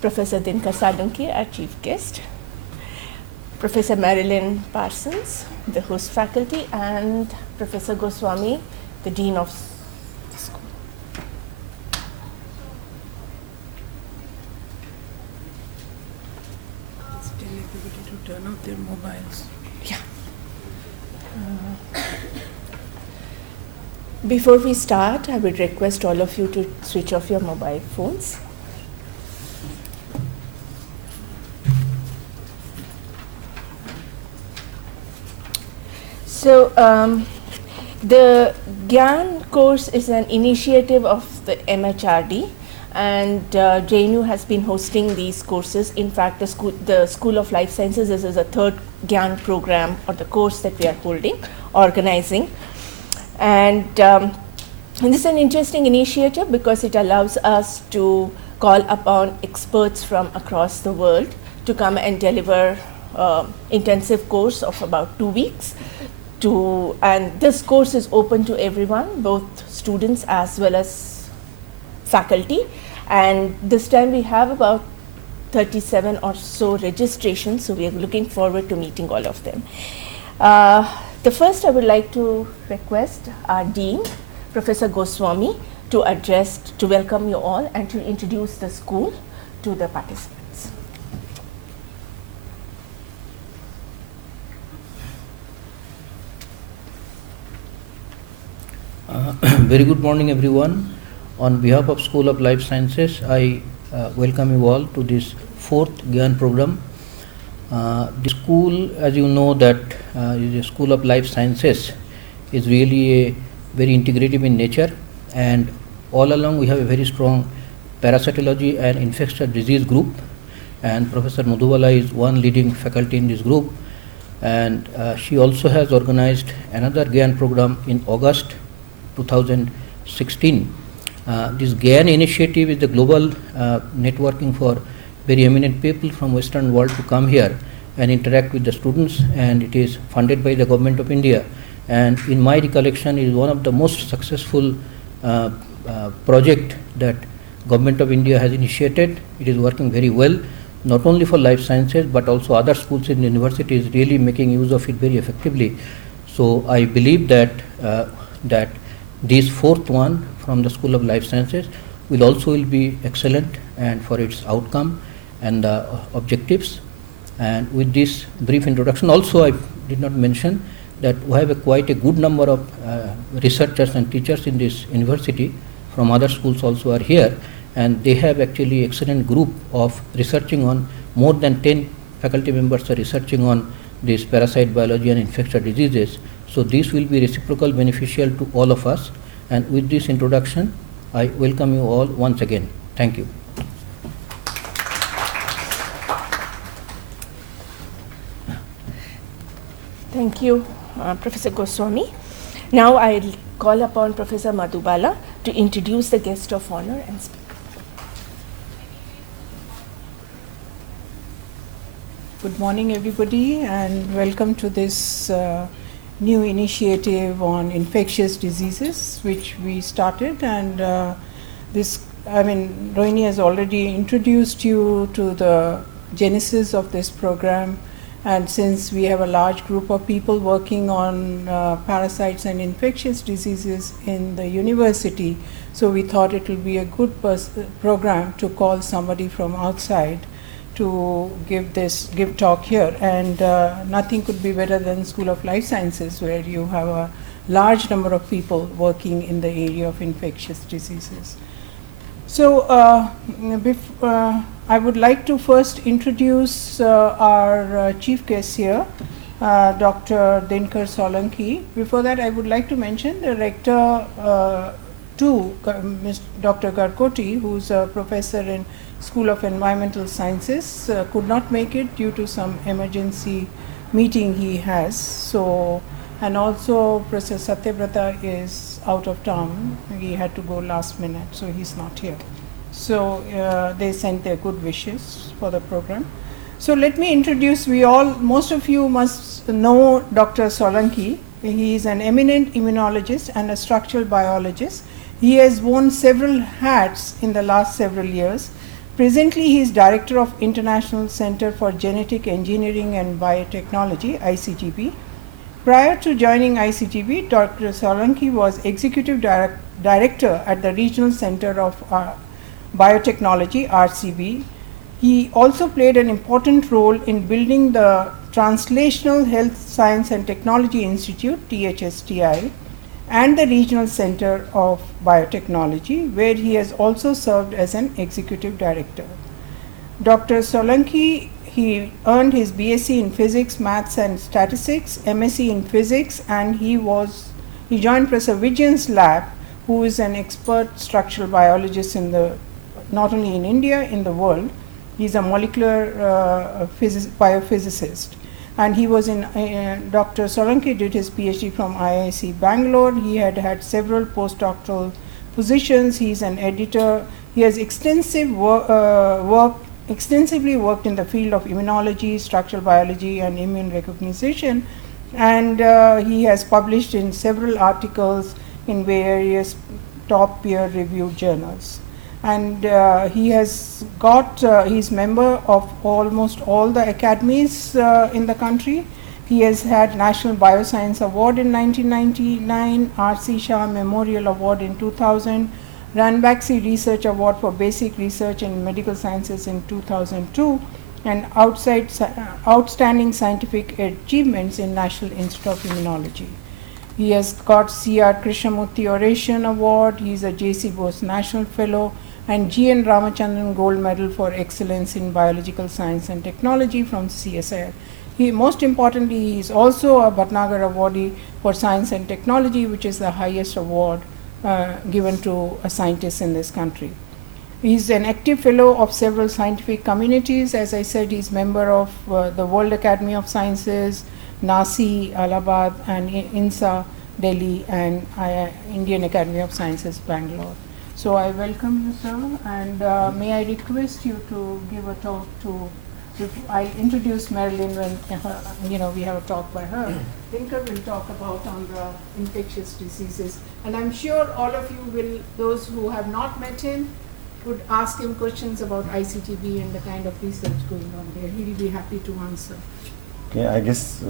Professor Dinkar Sadunki, our chief guest, Professor Marilyn Parsons, the host faculty, and Professor Goswami, the dean of the school. Let's tell everybody to turn off their mobiles. Yeah. Before we start, I would request all of you to switch off your mobile phones. So, the Gian course is an initiative of the MHRD, and JNU has been hosting these courses. In fact, the School of Life Sciences is a third Gian program or the course that we are organizing. And this is an interesting initiative because it allows us to call upon experts from across the world to come and deliver intensive course of about 2 weeks. And this course is open to everyone, both students as well as faculty. And this time we have about 37 or so registrations, so we are looking forward to meeting all of them. The first, I would like to request our Dean, Professor Goswami, to welcome you all and to introduce the school to the participants. Very good morning, everyone. On behalf of School of Life Sciences, I welcome you all to this 4th Gyan program. The school, as you know, that is a School of Life Sciences, is really very integrative in nature, and all along we have a very strong parasitology and infectious disease group, and Professor Madhubala is one leading faculty in this group, and she also has organized another Gyan program in August 2016. This GAN initiative is the global networking for very eminent people from Western world to come here and interact with the students, and it is funded by the Government of India, and in my recollection is one of the most successful project that Government of India has initiated. It is working very well, not only for life sciences but also other schools in universities really making use of it very effectively. So I believe that that this 4th one from the School of Life Sciences will be excellent and for its outcome and the objectives. And with this brief introduction, also I did not mention that we have quite a good number of researchers and teachers in this university from other schools also are here, and they have actually excellent group of researching on more than 10 faculty members are researching on this parasite biology and infectious diseases. So this will be reciprocal beneficial to all of us, and with this introduction I welcome you all once again. Thank you. Thank you, Professor Goswami. Now I'll call upon Professor Madhubala to introduce the guest of honor and speak. Good morning, everybody, and welcome to this new initiative on infectious diseases, which we started. And Rohini has already introduced you to the genesis of this program. And since we have a large group of people working on parasites and infectious diseases in the university, so we thought it will be a good program to call somebody from outside to give talk here. And nothing could be better than School of Life Sciences, where you have a large number of people working in the area of infectious diseases. So I would like to first introduce our chief guest here, Dr. Dinkar Solanki. Before that, I would like to mention the rector too, Dr. Garkoti, who's a professor in School of Environmental Sciences, could not make it due to some emergency meeting he has. So, and also Professor Satyabrata is out of town. He had to go last minute, so he's not here. So they sent their good wishes for the program. So let me introduce, most of you must know Dr. Solanki. He is an eminent immunologist and a structural biologist. He has worn several hats in the last several years. Presently, he is Director of International Center for Genetic Engineering and Biotechnology, ICGB. Prior to joining ICGB, Dr. Solanki was Executive Director at the Regional Center of Biotechnology, RCB. He also played an important role in building the Translational Health Science and Technology Institute, THSTI, and the Regional Center of Biotechnology, where he has also served as an Executive Director. Dr. Solanki, he earned his BSc in Physics, Maths and Statistics, MSc in Physics, and he joined Professor Vijayan's lab, who is an expert structural biologist not only in India, in the world. He's a molecular biophysicist. And he was Dr. Solanki did his PhD from IIC Bangalore. He had several postdoctoral positions. He's an editor. He has extensively worked in the field of immunology, structural biology, and immune recognition. And he has published in several articles in various top peer-reviewed journals. And he's member of almost all the academies in the country. He has had National Bioscience Award in 1999, R.C. Shah Memorial Award in 2000, Ranbaxy Research Award for Basic Research in Medical Sciences in 2002, and outstanding scientific achievements in National Institute of Immunology. He has got C.R. Krishnamurthy Oration Award. He is a J.C. Bose National Fellow and G.N. Ramachandran Gold Medal for Excellence in Biological Science and Technology from CSIR. Most importantly, he is also a Bhatnagar Awardee for Science and Technology, which is the highest award given to a scientist in this country. He is an active fellow of several scientific communities. As I said, he is member of the World Academy of Sciences, NASI, Allahabad, and INSA, Delhi, and Indian Academy of Sciences, Bangalore. So I welcome you, sir, and may I request you to give a talk I introduce Marilyn when we have a talk by her. Dinkar will talk about on the infectious diseases, and I'm sure all of you those who have not met him, would ask him questions about ICTB and the kind of research going on there. He will be happy to answer. Okay, I guess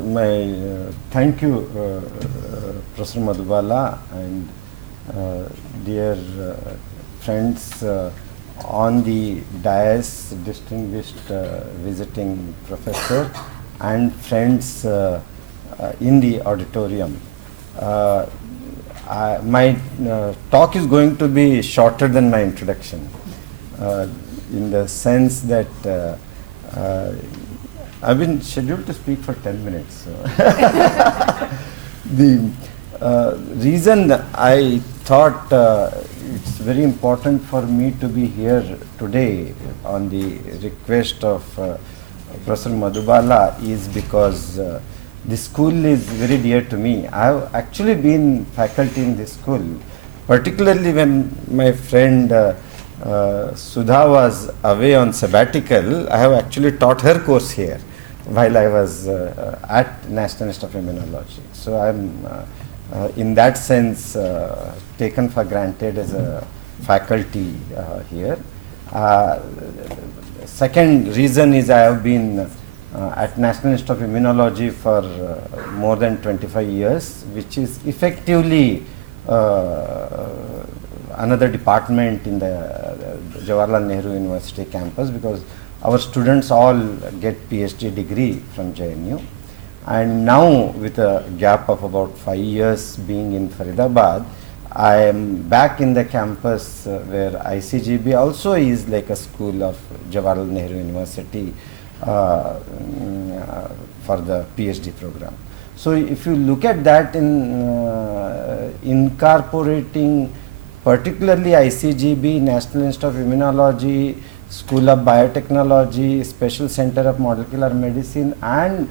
thank you, Professor Madhubala, and dear friends on the dais, distinguished visiting professor, and friends in the auditorium. My talk is going to be shorter than my introduction, in the sense that I've been scheduled to speak for 10 minutes. So the reason I thought it's very important for me to be here today on the request of Professor Madhubala is because this school is very dear to me. I have actually been faculty in this school, particularly when my friend Sudha was away on sabbatical. I have actually taught her course here while I was at National Institute of Immunology. So I'm in that sense taken for granted as a faculty here. Second reason is I have been at National Institute of Immunology for more than 25 years, which is effectively another department in the Jawaharlal Nehru University campus, because our students all get PhD degree from JNU. And now, with a gap of about 5 years being in Faridabad, I am back in the campus where ICGB also is like a school of Jawaharlal Nehru University for the PhD program. So if you look at that in incorporating particularly ICGB, National Institute of Immunology, School of Biotechnology, Special Center of Molecular Medicine, and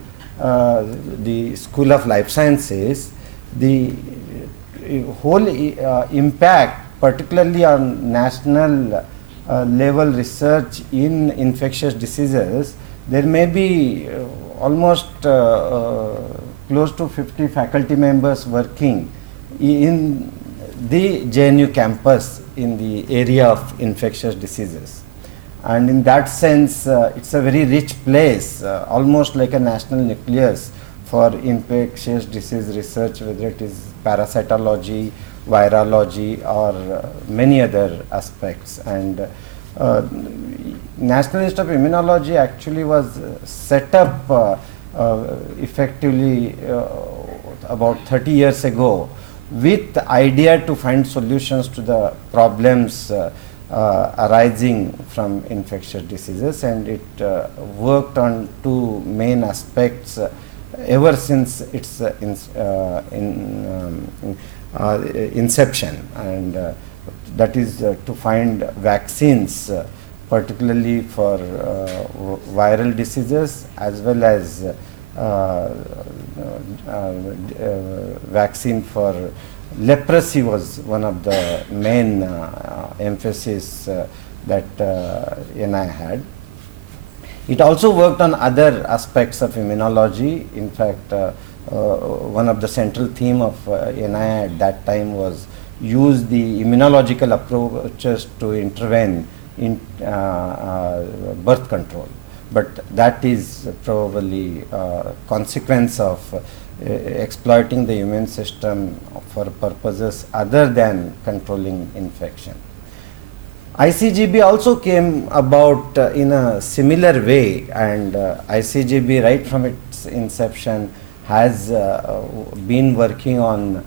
the School of Life Sciences, the whole impact, particularly on national level research in infectious diseases, there may be almost close to 50 faculty members working in the JNU campus in the area of infectious diseases. And in that sense, it's a very rich place, almost like a national nucleus for infectious disease research, whether it is parasitology, virology, or many other aspects. And National Institute of Immunology actually was set up effectively about 30 years ago with the idea to find solutions to the problems arising from infectious diseases, and it worked on two main aspects ever since its inception, and that is to find vaccines particularly for viral diseases, as well as vaccine for leprosy was one of the main emphasis that NI had. It also worked on other aspects of immunology. In fact, one of the central theme of NI at that time was use the immunological approaches to intervene in birth control. But that is probably a consequence of exploiting the immune system for purposes other than controlling infection. ICGB also came about in a similar way, and ICGB right from its inception has been working on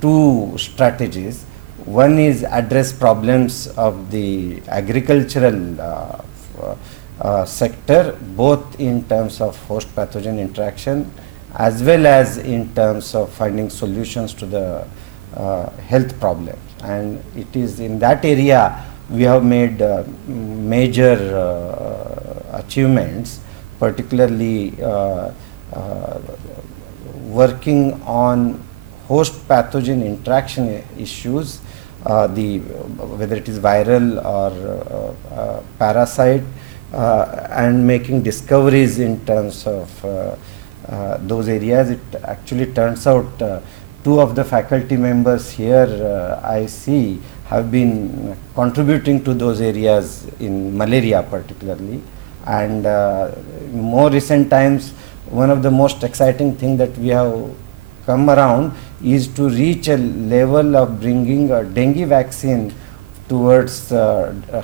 two strategies. One is address problems of the agricultural sector, both in terms of host pathogen interaction as well as in terms of finding solutions to the health problems. And it is in that area we have made major achievements, particularly working on host pathogen interaction issues, whether it is viral or parasite, and making discoveries in terms of those areas. It actually turns out two of the faculty members here I see have been contributing to those areas in malaria particularly, and more recent times one of the most exciting thing that we have come around is to reach a level of bringing a dengue vaccine towards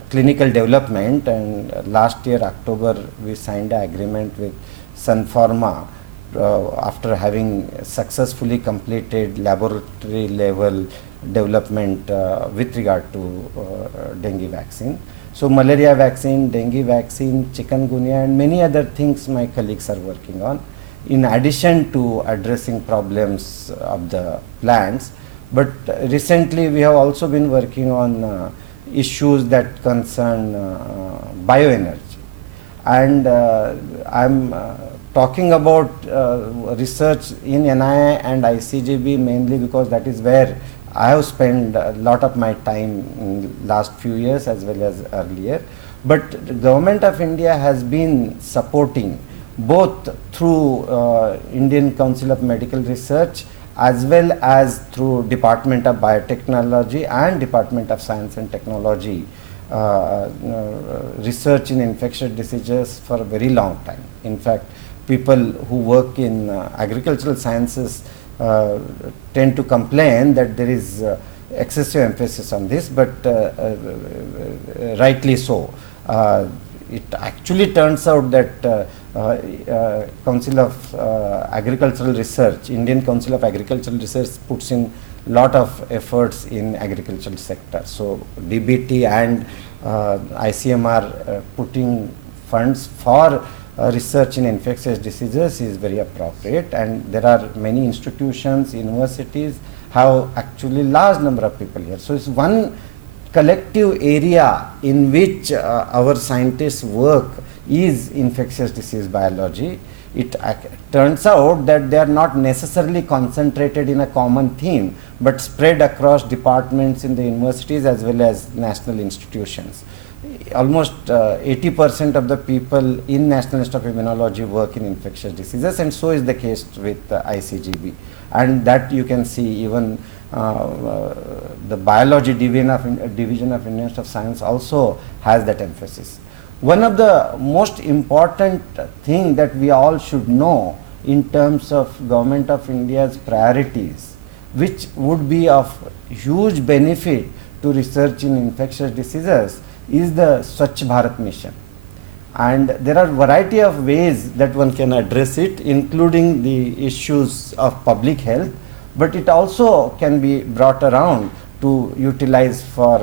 clinical development. And last year October we signed an agreement with Sun Pharma after having successfully completed laboratory level development with regard to dengue vaccine. So malaria vaccine, dengue vaccine, chikungunya, and many other things my colleagues are working on, in addition to addressing problems of the plants. But recently we have also been working on issues that concern bioenergy. And I'm talking about research in NII and ICGB mainly because that is where I have spent a lot of my time in last few years as well as earlier. But the Government of India has been supporting both through Indian Council of Medical Research as well as through Department of Biotechnology and Department of Science and Technology research in infectious diseases for a very long time. In fact, people who work in agricultural sciences tend to complain that there is excessive emphasis on this, but rightly so. It actually turns out that Council of Agricultural Research, Indian Council of Agricultural Research puts in lot of efforts in agricultural sector. So DBT and ICMR putting funds for research in infectious diseases is very appropriate, and there are many institutions, universities have actually large number of people here. So it's one collective area in which our scientists work is infectious disease biology. It turns out that they are not necessarily concentrated in a common theme, but spread across departments in the universities as well as national institutions. Almost 80% of the people in National Institute of Immunology work in infectious diseases, and so is the case with ICGB. And that you can see even the biology division of Indian Institute of Science also has that emphasis. One of the most important thing that we all should know in terms of Government of India's priorities, which would be of huge benefit to research in infectious diseases, is the Swachh Bharat mission. And there are variety of ways that one can address it, including the issues of public health, but it also can be brought around to utilize for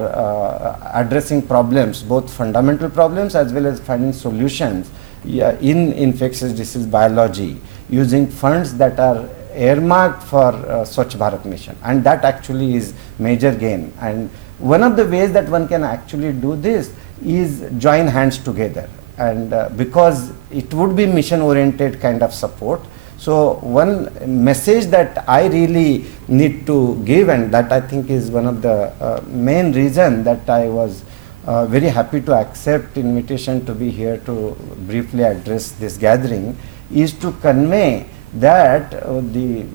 addressing problems, both fundamental problems as well as finding solutions in infectious disease biology, using funds that are earmarked for Swachh Bharat mission, and that actually is major gain. And one of the ways that one can actually do this is join hands together, and because it would be mission oriented kind of support. So one message that I really need to give, and that I think is one of the main reason that I was very happy to accept invitation to be here to briefly address this gathering, is to convey that the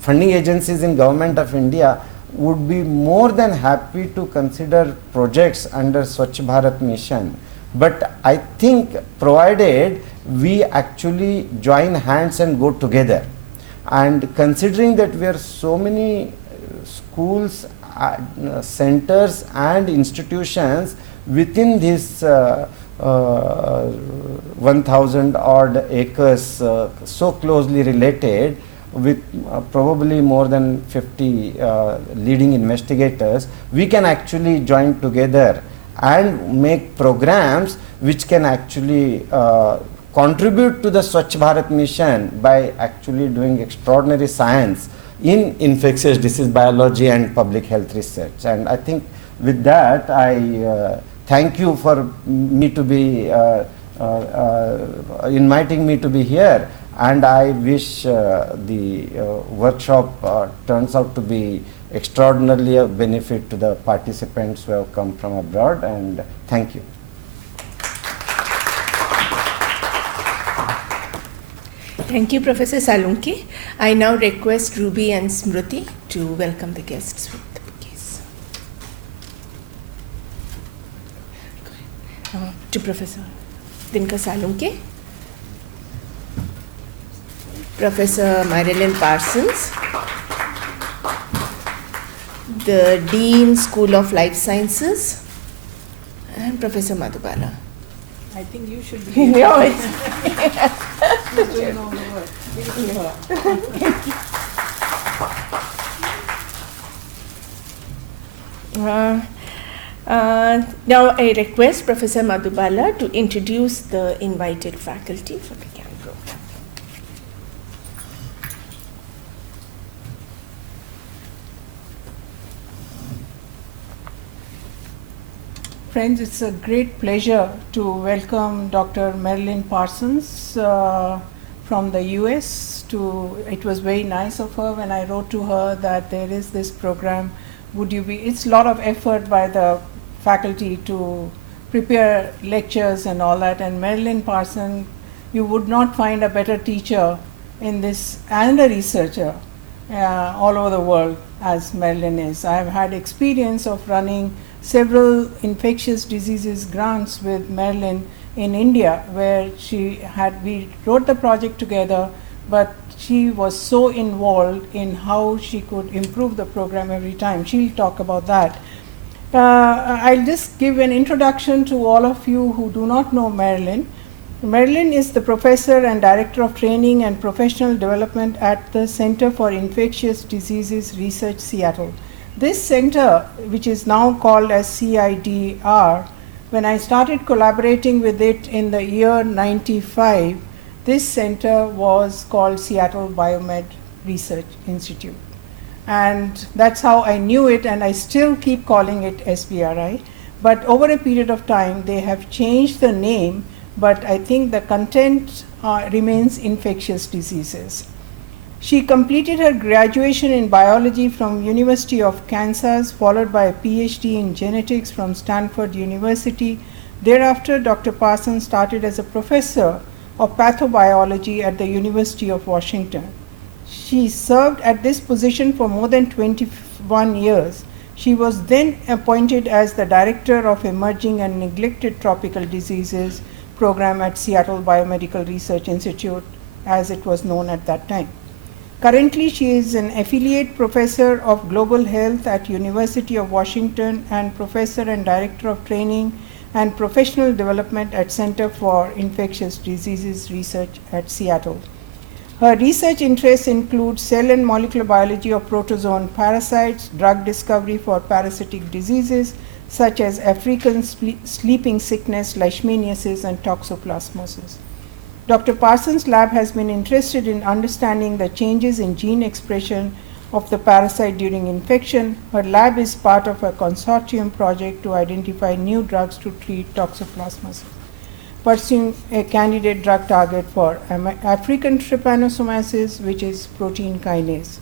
funding agencies in Government of India would be more than happy to consider projects under Swachh Bharat mission. But I think provided we actually join hands and go together, and considering that we are so many schools, centers and institutions within this 1000 odd acres, so closely related, with probably more than 50 leading investigators, we can actually join together and make programs which can actually contribute to the Swachh Bharat mission by actually doing extraordinary science in infectious disease biology and public health research. And I think with that, I thank you for me to be inviting me to be here, and I wish the workshop turns out to be extraordinarily a benefit to the participants who have come from abroad, and thank you. Thank you, Professor Salunke. I now request Ruby and Smriti to welcome the guests with the bouquets. To Professor Dinkar Salunke, Professor Marilyn Parsons, the Dean, School of Life Sciences, and Professor Madhubala. I think you should be No, it's doing all the work. Now I request Professor Madhubala to introduce the invited faculty for the GAN program. Friends, it's a great pleasure to welcome Dr. Marilyn Parsons from the US. It was very nice of her when I wrote to her that there is this program. It's a lot of effort by the faculty to prepare lectures and all that, and Marilyn Parsons, you would not find a better teacher in this, and a researcher all over the world as Marilyn is. I have had experience of running several infectious diseases grants with Marilyn in India, where we wrote the project together, but she was so involved in how she could improve the program every time. She'll talk about that. I'll just give an introduction to all of you who do not know Marilyn. Marilyn is the professor and director of training and professional development at the Center for Infectious Diseases Research, Seattle. This center, which is now called as CIDR, when I started collaborating with it in the year 95, this center was called Seattle Biomed Research Institute. And that's how I knew it, and I still keep calling it SBRI. But over a period of time, they have changed the name, but I think the content remains infectious diseases. She completed her graduation in biology from University of Kansas, followed by a PhD in genetics from Stanford University. Thereafter, Dr. Parsons started as a professor of pathobiology at the University of Washington. She served at this position for more than 21 years. She was then appointed as the Director of Emerging and Neglected Tropical Diseases program at Seattle Biomedical Research Institute, as it was known at that time. Currently, she is an affiliate professor of global health at University of Washington and professor and director of training and professional development at Center for Infectious Diseases Research at Seattle. Her research interests include cell and molecular biology of protozoan parasites, drug discovery for parasitic diseases such as African sleeping sickness, leishmaniasis, and toxoplasmosis. Dr. Parsons' lab has been interested in understanding the changes in gene expression of the parasite during infection. Her lab is part of a consortium project to identify new drugs to treat toxoplasmosis, pursuing a candidate drug target for African trypanosomiasis, which is protein kinase.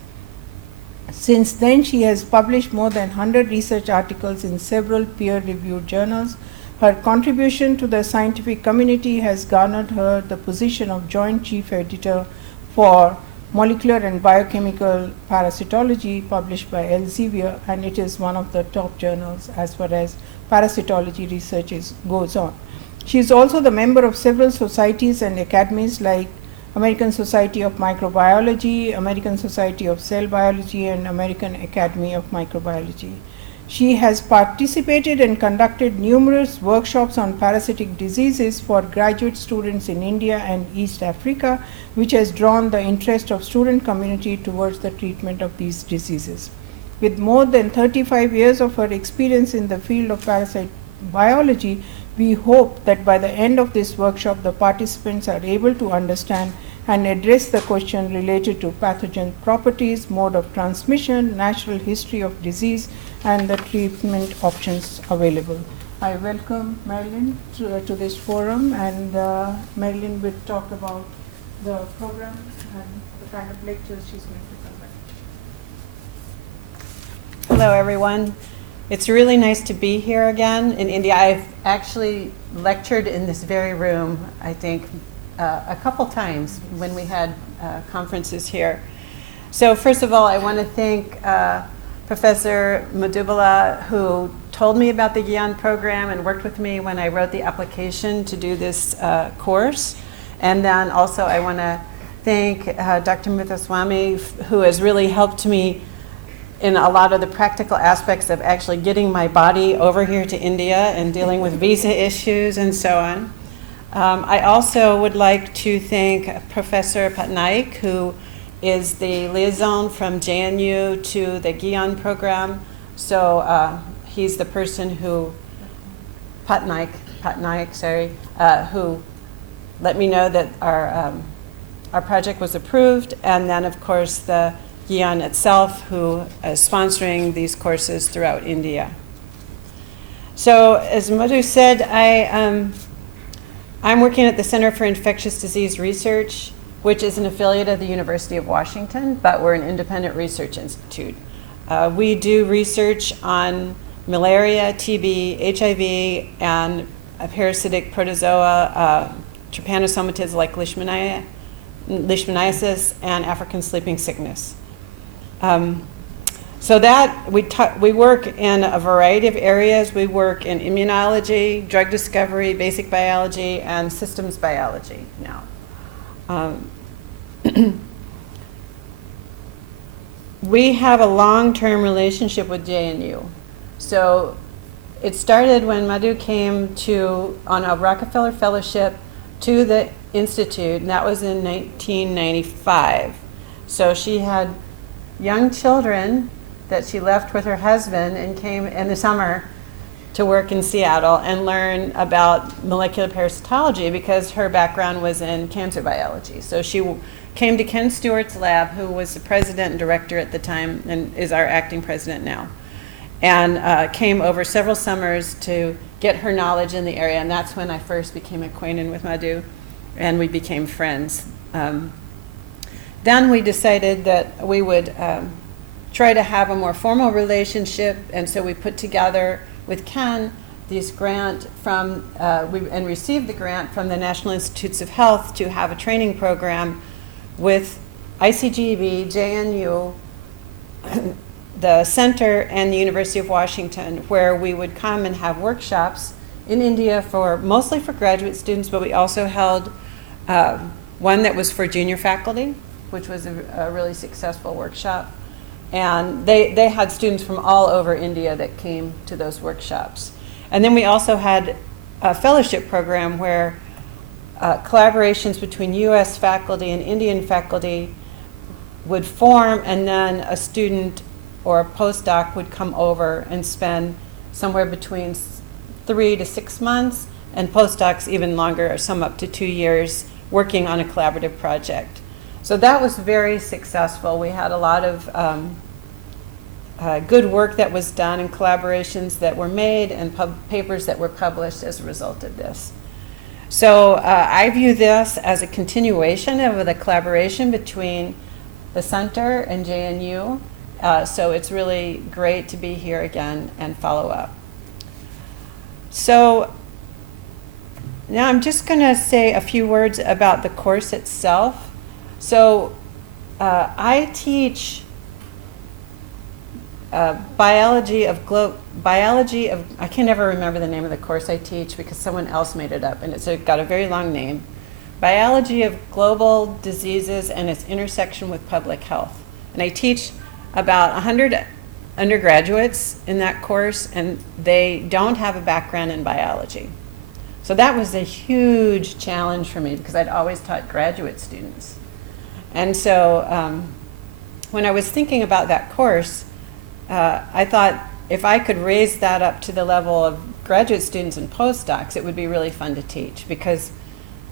Since then, she has published more than 100 research articles in several peer-reviewed journals. Her contribution to the scientific community has garnered her the position of Joint Chief Editor for Molecular and Biochemical Parasitology, published by Elsevier, and it is one of the top journals as far as parasitology research goes on. She is also the member of several societies and academies like American Society of Microbiology, American Society of Cell Biology, and American Academy of Microbiology. She has participated and conducted numerous workshops on parasitic diseases for graduate students in India and East Africa, which has drawn the interest of student community towards the treatment of these diseases. With more than 35 years of her experience in the field of parasite biology, we hope that by the end of this workshop, the participants are able to understand and address the question related to pathogen properties, mode of transmission, natural history of disease, and the treatment options available. I welcome Marilyn to this forum, and Marilyn will talk about the program and the kind of lectures she's going to conduct. Hello, everyone. It's really nice to be here again in India. I've actually lectured in this very room, I think, a couple times when we had conferences here. So first of all, I want to thank Professor Madhubala, who told me about the Gian program and worked with me when I wrote the application to do this course. And then also I want to thank Dr. Muthuswamy, who has really helped me in a lot of the practical aspects of actually getting my body over here to India and dealing with visa issues and so on. I also would like to thank Professor Patnaik, who is the liaison from Gian Jnu to the Gian program. So he's the person who, Patnaik, who let me know that our project was approved, and then of course the Gian itself, who is sponsoring these courses throughout India. So as Madhu said, I'm working at the Center for Infectious Disease Research, which is an affiliate of the University of Washington, but we're an independent research institute. We do research on malaria, TB, HIV, and parasitic protozoa, trypanosomatids like leishmaniasis, and African sleeping sickness. So that we work in a variety of areas. We work in immunology, drug discovery, basic biology, and systems biology now. We have a long-term relationship with JNU. So it started when Madhu came on a Rockefeller Fellowship to the Institute, and that was in 1995. So she had young children that she left with her husband and came in the summer to work in Seattle and learn about molecular parasitology because her background was in cancer biology. So she came to Ken Stewart's lab, who was the president and director at the time and is our acting president now, and came over several summers to get her knowledge in the area, and that's when I first became acquainted with Madhu, and we became friends. Then we decided that we would try to have a more formal relationship, and so we put together with Ken this grant from, and received the grant from the National Institutes of Health to have a training program with ICGB, JNU, the center, and the University of Washington, where we would come and have workshops in India for mostly for graduate students, but we also held one that was for junior faculty, which was a really successful workshop. And they had students from all over India that came to those workshops. And then we also had a fellowship program where collaborations between US faculty and Indian faculty would form, and then a student or a postdoc would come over and spend somewhere between 3 to 6 months, and postdocs even longer, some up to 2 years, working on a collaborative project. So that was very successful. We had a lot of good work that was done and collaborations that were made and papers that were published as a result of this. So I view this as a continuation of the collaboration between the center and JNU. So it's really great to be here again and follow up. So now I'm just going to say a few words about the course itself. So I teach biology of, I can never remember the name of the course I teach because someone else made it up, and it's got a very long name. Biology of Global Diseases and its Intersection with Public Health. And I teach about 100 undergraduates in that course, and they don't have a background in biology. So that was a huge challenge for me because I'd always taught graduate students. And so when I was thinking about that course, I thought if I could raise that up to the level of graduate students and postdocs, it would be really fun to teach, because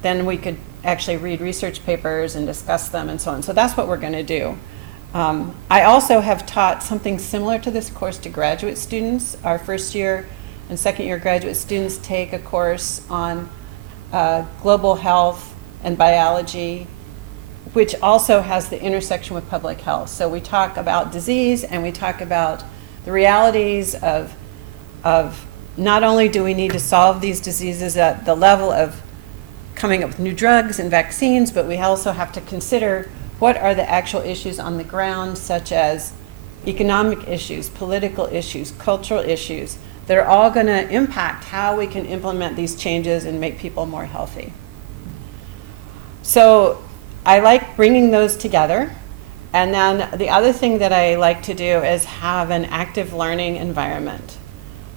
then we could actually read research papers and discuss them and so on. So that's what we're going to do. I also have taught something similar to this course to graduate students. Our first year and second year graduate students take a course on global health and biology, which also has the intersection with public health. So we talk about disease, and we talk about the realities of not only do we need to solve these diseases at the level of coming up with new drugs and vaccines, but we also have to consider what are the actual issues on the ground, such as economic issues, political issues, cultural issues, that are all going to impact how we can implement these changes and make people more healthy. So I like bringing those together. And then the other thing that I like to do is have an active learning environment.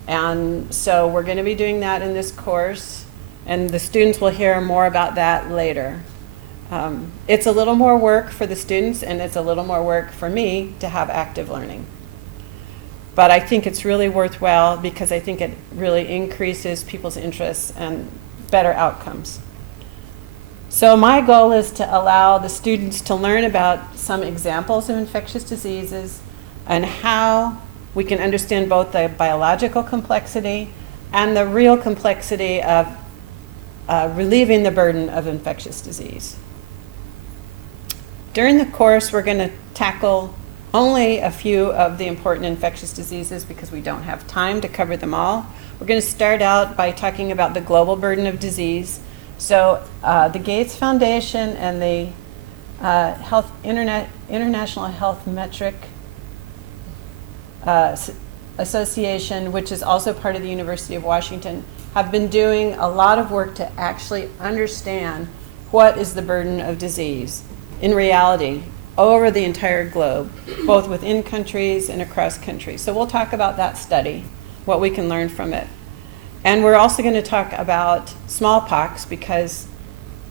And so we're going to be doing that in this course, and the students will hear more about that later. It's a little more work for the students, and it's a little more work for me to have active learning. But I think it's really worthwhile because I think it really increases people's interests and better outcomes. So my goal is to allow the students to learn about some examples of infectious diseases and how we can understand both the biological complexity and the real complexity of relieving the burden of infectious disease. During the course, we're going to tackle only a few of the important infectious diseases because we don't have time to cover them all. We're going to start out by talking about the global burden of disease. So the Gates Foundation and the International Health Metric Association, which is also part of the University of Washington, have been doing a lot of work to actually understand what is the burden of disease in reality over the entire globe, both within countries and across countries. So we'll talk about that study, what we can learn from it. And we're also going to talk about smallpox, because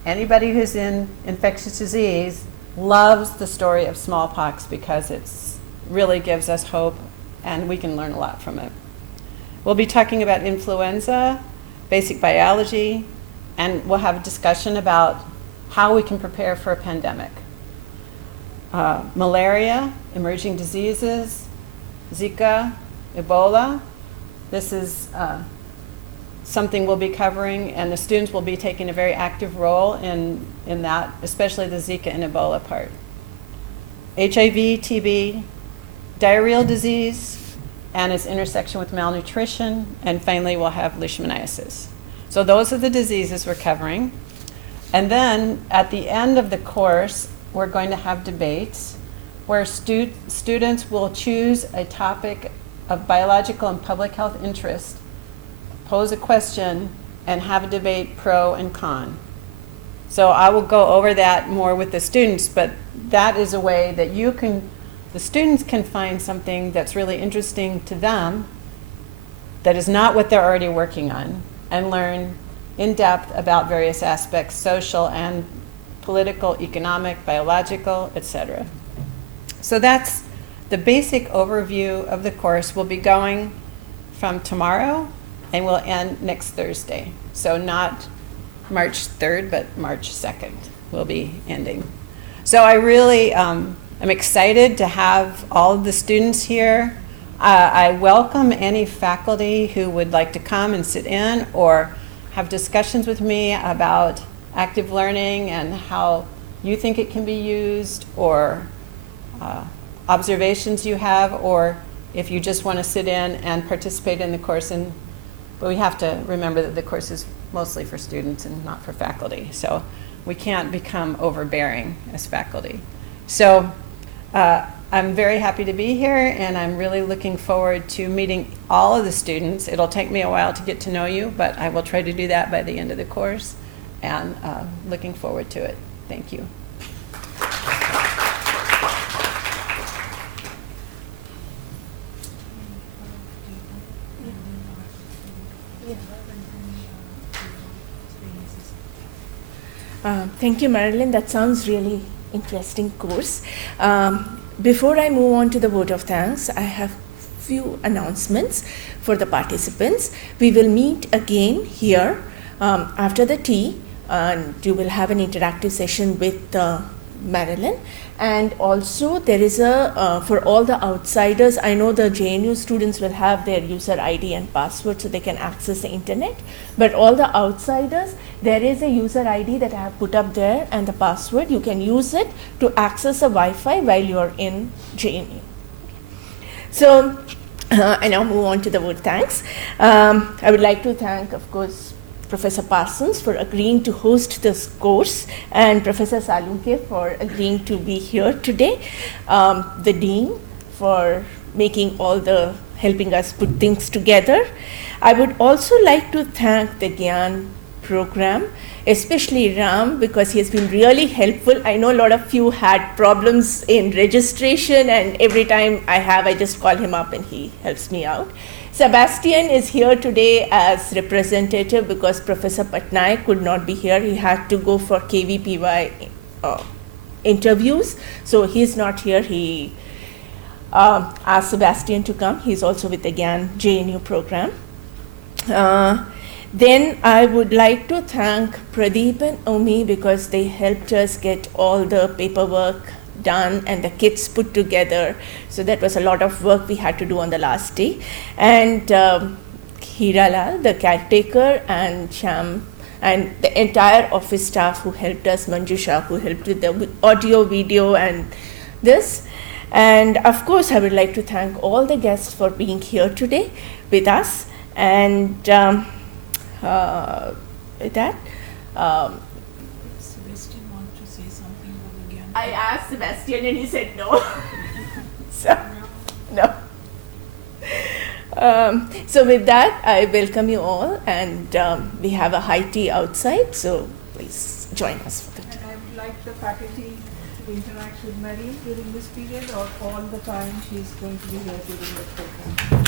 anybody who's in infectious disease loves the story of smallpox because it really gives us hope and we can learn a lot from it. We'll be talking about influenza, basic biology, and we'll have a discussion about how we can prepare for a pandemic. Malaria, emerging diseases, Zika, Ebola. This is something we'll be covering, and the students will be taking a very active role in that, especially the Zika and Ebola part. HIV, TB, diarrheal disease, and its intersection with malnutrition, and finally we'll have leishmaniasis. So those are the diseases we're covering. And then at the end of the course, we're going to have debates where students will choose a topic of biological and public health interest, pose a question, and have a debate pro and con. So I will go over that more with the students, but that is a way that the students can find something that's really interesting to them that is not what they're already working on, and learn in depth about various aspects, social and political, economic, biological, etc. So that's the basic overview of the course. We'll be going from tomorrow and we'll end next Thursday. So not March 3rd, but March 2nd we'll be ending. So I really am excited to have all of the students here. I welcome any faculty who would like to come and sit in or have discussions with me about active learning and how you think it can be used, or observations you have, or if you just want to sit in and participate in the course. But we have to remember that the course is mostly for students and not for faculty, so we can't become overbearing as faculty. So I'm very happy to be here, and I'm really looking forward to meeting all of the students. It'll take me a while to get to know you, but I will try to do that by the end of the course, and looking forward to it. Thank you. Thank you, Marilyn. That sounds really interesting course. Before I move on to the vote of thanks, I have few announcements for the participants. We will meet again here after the tea, and you will have an interactive session with Marilyn. And also there is a, for all the outsiders, I know the JNU students will have their user ID and password so they can access the internet, but all the outsiders, there is a user ID that I have put up there and the password. You can use it to access the Wi-Fi while you're in JNU. So I now move on to the word thanks. I would like to thank, of course, Professor Parsons for agreeing to host this course, and Professor Salunke for agreeing to be here today, the Dean for helping us put things together. I would also like to thank the Gian program, especially Ram, because he has been really helpful. I know a lot of you had problems in registration, and every time I just call him up and he helps me out. Sebastian is here today as representative because Professor Patnaik could not be here. He had to go for KVPY interviews, so he's not here. He asked Sebastian to come. He's also with the Gian JNU program. Then I would like to thank Pradeep and Omi because they helped us get all the paperwork done and the kits put together. So that was a lot of work we had to do on the last day. And Hiralal, the caretaker, and Sham, and the entire office staff who helped us, Manjusha, who helped with the audio, video, and this. And of course, I would like to thank all the guests for being here today with us. And with that, Sebastian wants to say something over again. I asked Sebastian and he said no. So, no. So with that, I welcome you all, and we have a high tea outside, so please join us for the tea. And I would like the faculty to interact with Marilyn during this period, or all the time she's going to be here during the program.